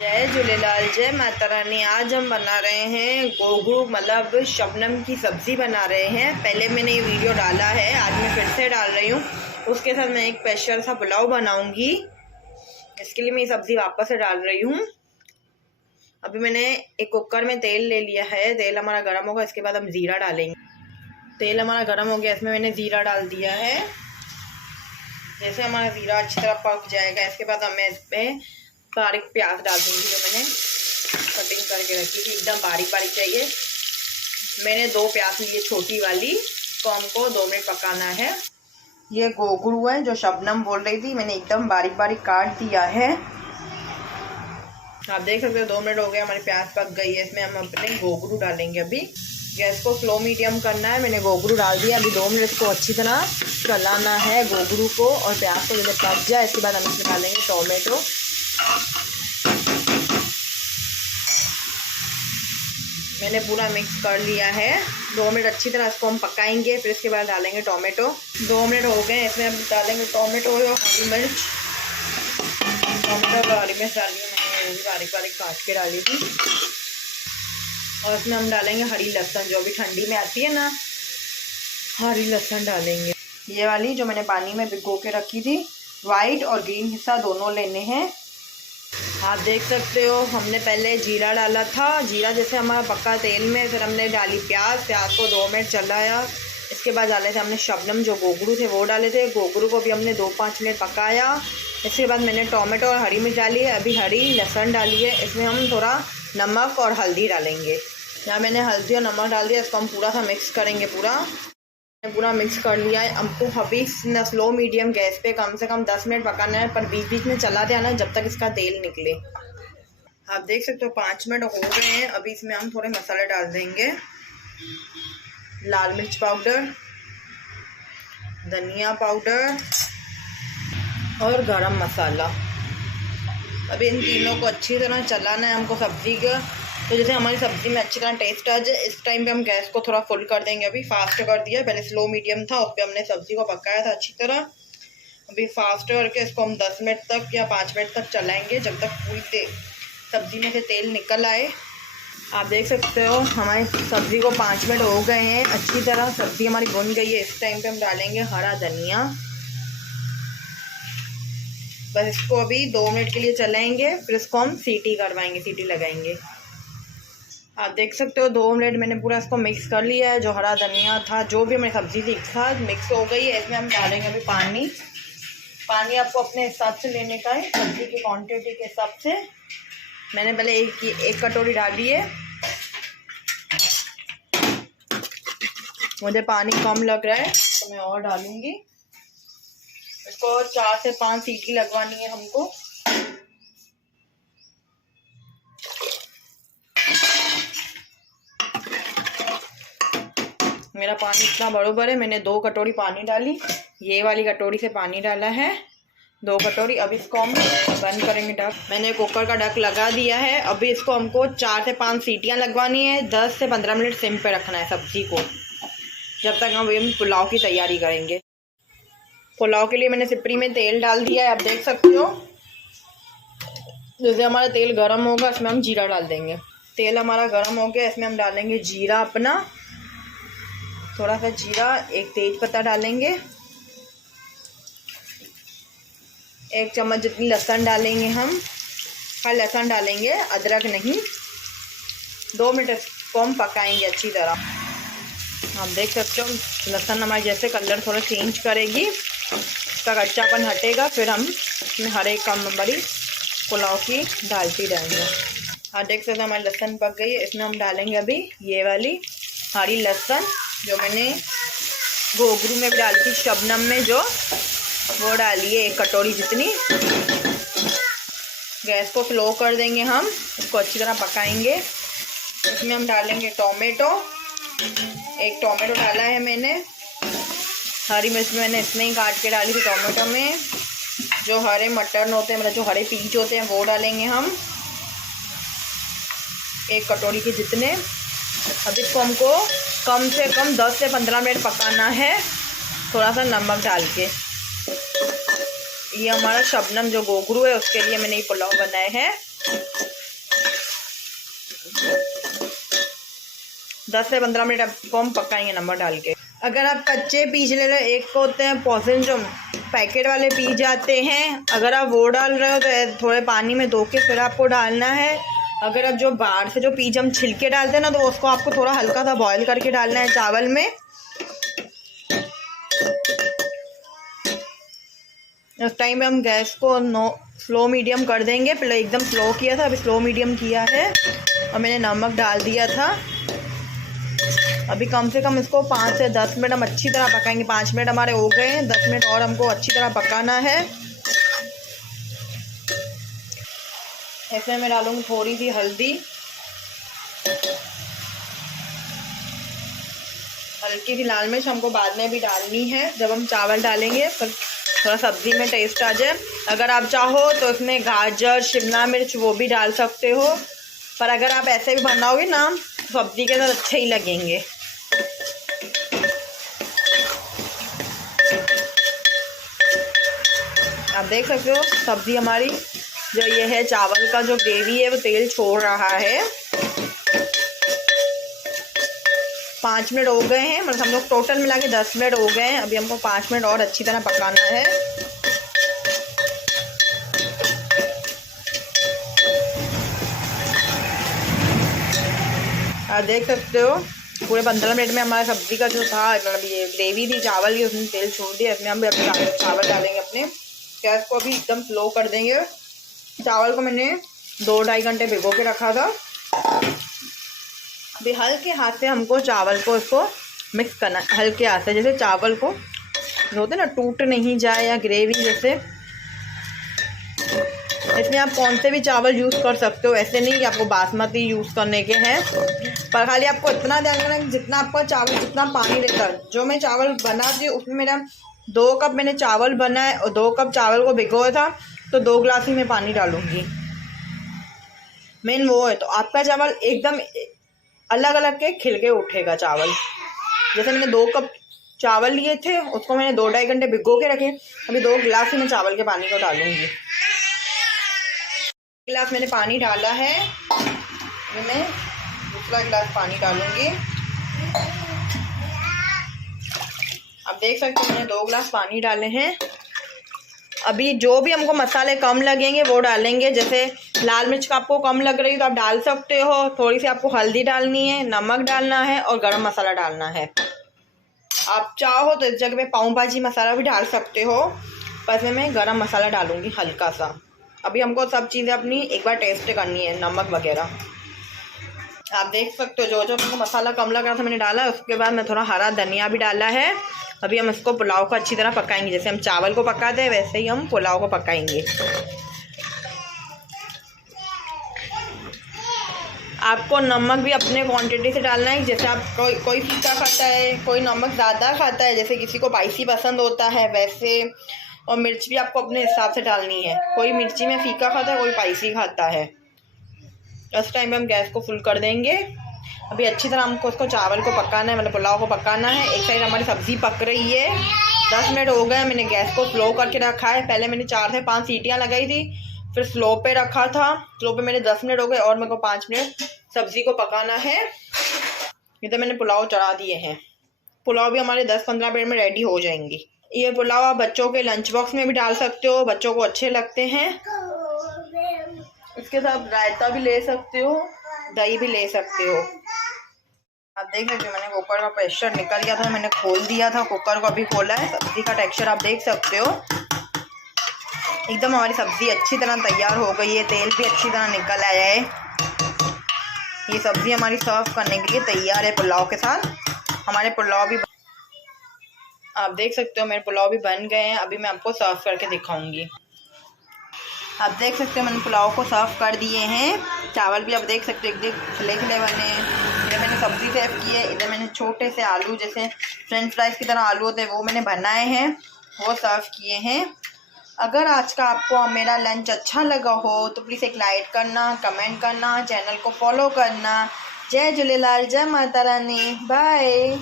जय झूलेलाल, जय माता रानी। आज हम बना रहे हैं गोगरू मतलब शबनम की सब्ज़ी बना रहे हैं। पहले मैंने ये वीडियो डाला है, आज मैं फिर से डाल रही हूँ। उसके साथ मैं एक स्पेशल सा पुलाव बनाऊंगी, इसके लिए मैं ये सब्ज़ी वापस से डाल रही हूँ। अभी मैंने एक कुकर में तेल ले लिया है, तेल हमारा गर्म होगा, इसके बाद हम ज़ीरा डालेंगे। तेल हमारा गर्म हो गया, इसमें मैंने ज़ीरा डाल दिया है। जैसे हमारा ज़ीरा अच्छी तरह पक जाएगा, इसके बाद मैं इसमें बारीक प्याज डाल दूँगी, जो मैंने कटिंग करके रखी थी। एकदम बारीक बारीक चाहिए। मैंने 2 प्याज ली है छोटी वाली, तो हमको 2 मिनट पकाना है। ये गोगरू है जो शबनम बोल रही थी, मैंने एकदम बारीक बारीक काट दिया है। आप देख सकते हो 2 मिनट हो गए, हमारी प्याज पक गई है। इसमें हम अपने गोगरू डालेंगे। अभी गैस को स्लो मीडियम करना है। मैंने गोगरू डाल दिया। अभी 2 मिनट को अच्छी तरह चलाना है गोगरू को और प्याज को। जब पक जाए इसके बाद हम इसमें डालेंगे टोमेटो। मैंने पूरा मिक्स कर लिया है। 2 मिनट अच्छी तरह इसको हम पकाएंगे, फिर इसके बाद डालेंगे टोमेटो। 2 मिनट हो गए, इसमें हम डालेंगे टोमेटो और हरी मिर्च। टोमेटो और हरी मिर्च डाली है मैंने, वो भी बारीक बारीक काट के डाली थी। और इसमें हम डालेंगे हरी लहसुन, जो भी ठंडी में आती है ना, हरी लहसुन डालेंगे। ये वाली जो मैंने पानी में भिगो के रखी थी, वाइट और ग्रीन हिस्सा दोनों लेने हैं। आप देख सकते हो हमने पहले जीरा डाला था। जीरा जैसे हमारा पका तेल में, फिर हमने डाली प्याज को 2 मिनट चलाया। इसके बाद डाले थे हमने शबनम, जो गोगरू थे वो डाले थे। गोगरू को भी हमने 2-5 मिनट पकाया। इसके बाद मैंने टोमेटो और हरी मिर्च डाली है। अभी हरी लहसुन डाली है। इसमें हम थोड़ा नमक और हल्दी डालेंगे। यहाँ मैंने हल्दी और नमक डाल दिया। इसको हम पूरा सा मिक्स करेंगे। पूरा मिक्स कर लिया है। हमको अभी स्लो मीडियम गैस पे कम से कम 10 मिनट पकाना है, पर बीच बीच में चलाते आना जब तक इसका तेल निकले। आप देख सकते हो 5 मिनट हो गए हैं। अभी इसमें हम थोड़े मसाले डाल देंगे। लाल मिर्च पाउडर, धनिया पाउडर और गरम मसाला। अभी इन तीनों को अच्छी तरह चलाना है हमको सब्ज़ी का। तो जैसे हमारी सब्ज़ी में अच्छी तरह टेस्ट आ जाए, इस टाइम पे हम गैस को थोड़ा फुल कर देंगे। अभी फास्ट कर दिया, पहले स्लो मीडियम था, उस पर हमने सब्ज़ी को पकाया था अच्छी तरह। अभी फास्ट करके इसको हम 10 मिनट तक या 5 मिनट तक चलाएंगे, जब तक पूरी सब्ज़ी में से तेल निकल आए। आप देख सकते हो हमारी सब्ज़ी को 5 मिनट हो गए हैं, अच्छी तरह सब्ज़ी हमारी भुन गई है। इस टाइम पे हम डालेंगे हरा धनिया। बस इसको अभी 2 मिनट के लिए चलाएंगे, फिर इसको हम सीटी करवाएंगे, सीटी लगाएंगे। आप देख सकते हो 2 मिनट मैंने पूरा इसको मिक्स कर लिया है। जो हरा धनिया था, जो भी हमारी सब्ज़ी थी, एक साथ मिक्स हो गई है। इसमें हम डालेंगे अभी पानी आपको अपने हिसाब से लेने का है, सब्ज़ी की क्वांटिटी के हिसाब से। मैंने पहले एक कटोरी डाली है। मुझे पानी कम लग रहा है तो मैं और डालूंगी। इसको 4 से 5 सीटी लगवानी है हमको। मेरा पानी इतना बराबर है, मैंने 2 कटोरी पानी डाली। ये वाली कटोरी से पानी डाला है 2 कटोरी। अब इसको हम बंद करेंगे ढक। मैंने कुकर का ढक लगा दिया है। अभी इसको हमको 4 से 5 सीटियां लगवानी है। 10 से 15 मिनट सिम पे रखना है सब्ज़ी को, जब तक हम पुलाव की तैयारी करेंगे। पुलाव के लिए मैंने सिपरी में तेल डाल दिया है। आप देख सकते हो जैसे हमारा तेल गर्म होगा, इसमें हम जीरा डाल देंगे। तेल हमारा गर्म हो गया, इसमें हम डालेंगे जीरा अपना, थोड़ा सा जीरा, एक तेज पत्ता डालेंगे, 1 चम्मच जितनी लहसुन डालेंगे हम। हाँ, लहसुन डालेंगे, अदरक नहीं। 2 मिनट इसको हम पकाएंगे अच्छी तरह। आप देख सकते हो लहसुन हमारे जैसे कलर थोड़ा चेंज करेगी, इसका कच्चापन हटेगा, फिर हम इसमें हर एक कमबरी पुलाव की डालती रहेंगे। आप देख सकते हो हमारी लहसुन पक गई है। इसमें हम डालेंगे अभी ये वाली हरी लहसुन, जो मैंने गोगरू में भी डाली थी, शबनम में जो, वो डाली है 1 कटोरी जितनी। गैस को स्लो कर देंगे हम, इसको अच्छी तरह पकाएंगे। इसमें हम डालेंगे टोमेटो। 1 टोमेटो डाला है मैंने। हरी मिर्च मैंने इसमें ही काट के डाली थी टोमेटो में। जो हरे मटर होते हैं, मतलब जो हरे पीच होते हैं, वो डालेंगे हम 1 कटोरी के जितने। अब इसको हमको कम से कम 10 से 15 मिनट पकाना है, थोड़ा सा नमक डाल के। ये हमारा शबनम जो गोगरू है, उसके लिए मैंने ये पुलाव बनाए हैं। दस से 15 मिनट आपको हम पकाएंगे नमक डाल के। अगर आप कच्चे पीस ले रहे हो, एक को होते हैं पॉसिन जो पैकेट वाले पीस जाते हैं, अगर आप वो डाल रहे हो तो थोड़े पानी में धो के फिर आपको डालना है। अगर आप जो बाहर से जो पीस हम छिलके डालते हैं ना, तो उसको आपको थोड़ा हल्का सा बॉईल करके डालना है चावल में। उस टाइम में हम गैस को स्लो मीडियम कर देंगे। पहले एकदम स्लो किया था, अभी स्लो मीडियम किया है और मैंने नमक डाल दिया था। अभी कम से कम इसको 5 से 10 मिनट हम अच्छी तरह पकाएंगे। 5 मिनट हमारे हो गए हैं, 10 मिनट और हमको अच्छी तरह पकाना है। इसमें मैं डालूंगी थोड़ी सी हल्दी, हल्की सी लाल मिर्च हमको बाद में भी डालनी है जब हम चावल डालेंगे, पर थोड़ा सब्जी में टेस्ट आ जाए। अगर आप चाहो तो इसमें गाजर, शिमला मिर्च वो भी डाल सकते हो, पर अगर आप ऐसे भी बनाओगे ना सब्जी के साथ अच्छे ही लगेंगे। आप देख सकते हो सब्जी हमारी जो ये है, चावल का जो ग्रेवी है वो तेल छोड़ रहा है। 5 मिनट हो गए हैं, मतलब हम लोग टोटल मिला के 10 मिनट हो गए हैं। अभी हमको 5 मिनट और अच्छी तरह पकाना है। आप देख सकते हो पूरे 15 मिनट में हमारा सब्जी का जो था, मतलब ये ग्रेवी थी चावल की, उसने तेल छोड़ दिया। इसमें हम अपने चावल डालेंगे अपने। गैस को अभी एकदम स्लो कर देंगे। चावल को मैंने 2-2.5 घंटे भिगो के रखा था। अभी हल्के हाथ से हमको चावल को इसको मिक्स करना है, हल्के हाथ से, जैसे चावल को जो होते ना टूट नहीं जाए, या ग्रेवी जैसे। इसमें आप कौन से भी चावल यूज़ कर सकते हो, ऐसे नहीं कि आपको बासमती यूज़ करने के हैं, पर खाली आपको इतना ध्यान रखना कि जितना आपका चावल जितना पानी लेता है। जो मैं चावल बनाती हूँ उसमें मेरा 2 कप मैंने चावल बनाए और 2 कप चावल को भिगोया था, तो 2 गिलास ही मैं पानी डालूँगी। मेन वो है, तो आपका चावल एकदम अलग अलग के खिल के उठेगा चावल। जैसे मैंने 2 कप चावल लिए थे, उसको मैंने 2-2.5 घंटे भिगो के रखे। अभी 2 गिलास ही मैं चावल के पानी को डालूँगी। गिलास मैंने पानी डाला है, अभी मैं दूसरा गिलास पानी डालूँगी। आप देख सकते हैं मैंने 2 गिलास पानी डाले हैं। अभी जो भी हमको मसाले कम लगेंगे वो डालेंगे। जैसे लाल मिर्च का आपको कम लग रही है तो आप डाल सकते हो। थोड़ी सी आपको हल्दी डालनी है, नमक डालना है और गरम मसाला डालना है। आप चाहो तो इस जगह पे पाव भाजी मसाला भी डाल सकते हो, पर इसमें मैं गरम मसाला डालूंगी हल्का सा। अभी हमको सब चीज़ें अपनी एक बार टेस्ट करनी है, नमक वगैरह। आप देख सकते हो जो जो हमको मसाला कम लग रहा था मैंने डाला है। उसके बाद मैं थोड़ा हरा धनिया भी डाला है। अभी हम इसको पुलाव को अच्छी तरह पकाएंगे। जैसे हम चावल को पकाते हैं वैसे ही हम पुलाव को पकाएंगे। आपको नमक भी अपने क्वांटिटी से डालना है। जैसे आप कोई फीका खाता है, कोई नमक ज़्यादा खाता है, जैसे किसी को स्पाइसी पसंद होता है वैसे। और मिर्च भी आपको अपने हिसाब से डालनी है। कोई मिर्ची में फीका खाता है, कोई स्पाइसी खाता है। उस टाइम पे हम गैस को फुल कर देंगे। अभी अच्छी तरह हमको उसको चावल को पकाना है, मतलब पुलाव को पकाना है। एक साइड हमारी सब्ज़ी पक रही है। 10 मिनट हो गए, मैंने गैस को स्लो करके रखा है। पहले मैंने 4 से 5 सीटियाँ लगाई थी, फिर स्लो पे रखा था। स्लो पे मेरे 10 मिनट हो गए और मेरे को 5 मिनट सब्ज़ी को पकाना है। इधर मैंने पुलाव चढ़ा दिए हैं। पुलाव भी हमारे 10-15 मिनट में रेडी हो जाएंगी। ये पुलाव आप बच्चों के लंच बॉक्स में भी डाल सकते हो, बच्चों को अच्छे लगते हैं। इसके साथ रायता भी ले सकते हो, दही भी ले सकते हो। आप देख सकते हो मैंने कुकर का प्रेशर निकल गया था, मैंने खोल दिया था। कुकर को अभी खोला है। सब्ज़ी का टेक्सचर आप देख सकते हो, एकदम हमारी सब्ज़ी अच्छी तरह तैयार हो गई है। तेल भी अच्छी तरह निकल आया है। ये सब्ज़ी हमारी सर्व करने के लिए तैयार है पुलाव के साथ। हमारे पुलाव भी आप देख सकते हो मेरे पुलाव भी बन गए हैं। अभी मैं आपको सर्व करके दिखाऊंगी। आप देख सकते हो मैंने पुलाव को सर्व कर दिए हैं। चावल भी आप देख सकते हो एकदम खिले खिले बने हैं। इधर मैंने सब्ज़ी सर्व की है। इधर मैंने छोटे से आलू, जैसे फ्रेंच फ्राइज़ की तरह आलू होते हैं, वो मैंने बनाए हैं, वो सर्व किए हैं। अगर आज का आपको मेरा लंच अच्छा लगा हो तो प्लीज़ एक लाइक करना, कमेंट करना, चैनल को फॉलो करना। जय झूलेलाल, जय माता रानी, बाय।